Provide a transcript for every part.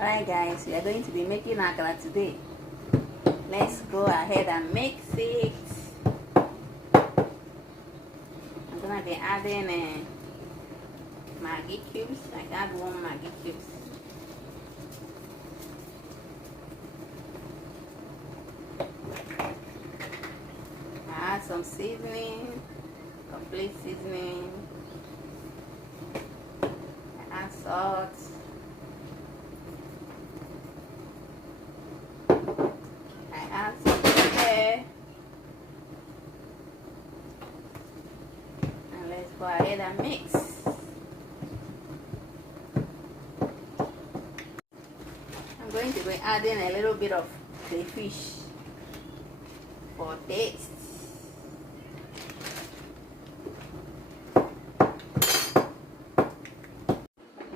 Alright guys, we are going to be making akara today. Let's go ahead and mix it. I'm gonna be adding Maggi cubes. I add 1 Maggi cubes. I add some seasoning, complete seasoning. I add salt. I add some pepper. And let's go ahead and mix. I'm going to be adding a little bit of crayfish for taste.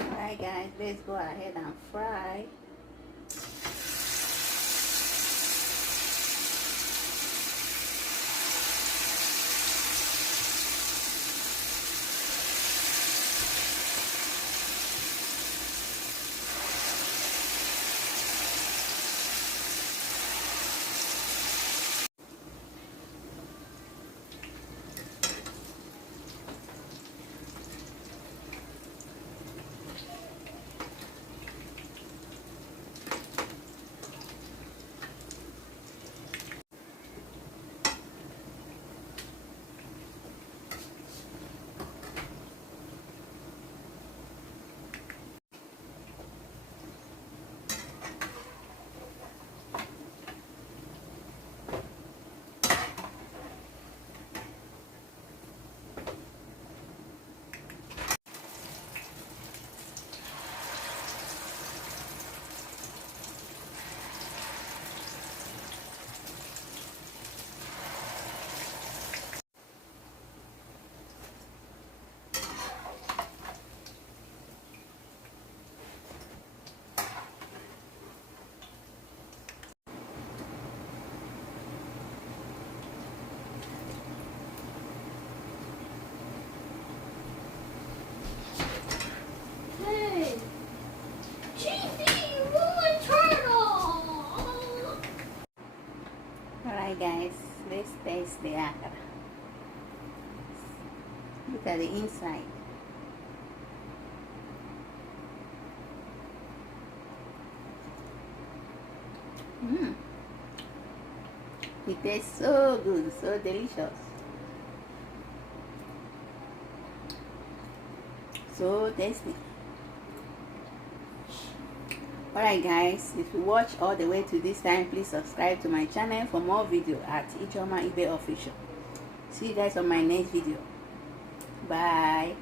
Alright guys, let's go ahead and fry. Alright guys, let's taste the akara. Look at the inside. It tastes so good, so delicious. So tasty. Alright guys, if you watch all the way to this time, please subscribe to my channel for more video at Ijeoma Ibe Official. See you guys on my next video. Bye.